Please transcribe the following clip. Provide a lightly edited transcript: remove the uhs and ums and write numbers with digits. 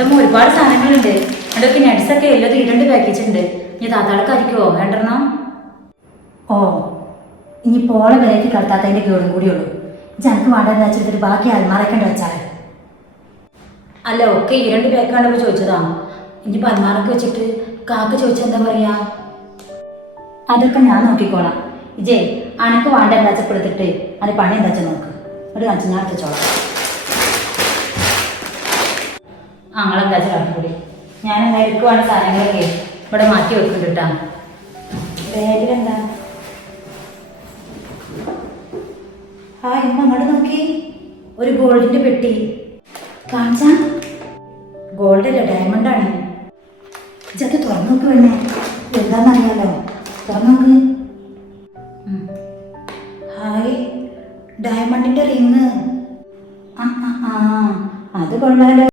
ഇതമ്മ ഒരുപാട് സാധനങ്ങളുണ്ട്. അതൊക്കെ നട്സൊക്കെ എല്ലാം 2 പാക്കേജ് ഉണ്ട്. ഇനി താത്താൾക്ക് അരിക്കുവോ വേണ്ടെണ്ണം? ഓ ഇനി പോളെ വിലയ്ക്ക് കളിത്താത്തതിൻ്റെ കേടും കൂടിയുള്ളൂ. ജനക്ക് വേണ്ടെന്ന് വെച്ചിട്ട് ബാക്കി അൽമാറയ്ക്കണ്ട് വെച്ചാൽ. അല്ല ഒക്കെ 2 പാക്കാണ് ചോദിച്ചതാ. ഇനി പന്മാറൊക്കെ വെച്ചിട്ട് കാക്ക ചോദിച്ചാൽ എന്താ പറയാ? അതൊക്കെ ഞാൻ നോക്കിക്കോളാം. ഇജേ അനക്ക് വേണ്ട എന്താ വെച്ചപ്പെടുത്തിട്ട് അത് പണി എന്താ വെച്ചാൽ നോക്ക്. ഒരു കാണിച്ച് ഞാൻ എടുത്തോളാം. ഞങ്ങളെന്താ വെച്ചാൽ കൂടി ഞാൻ എന്തായാലും വേണ്ട സാധനങ്ങളൊക്കെ ഇവിടെ മാറ്റി വെക്കുന്നുണ്ട് കേട്ടാ. ബാഗിലെന്താ? ആ ഇമ്മ അങ്ങോട്ട് നോക്കി. ഒരു ഗോൾഡിന്റെ പെട്ടി കാണിച്ച. ഗോൾഡല്ല, ഡയമണ്ടാണ്. ഇജത് തുറന്നു നോക്ക് വേണേ. എന്താന്നറിയാലോ, തുറന്നു നോക്ക്. ഹായ്, ഡയമണ്ടിന്റെ റിങ്. ആ അത് കൊള്ളാലോ.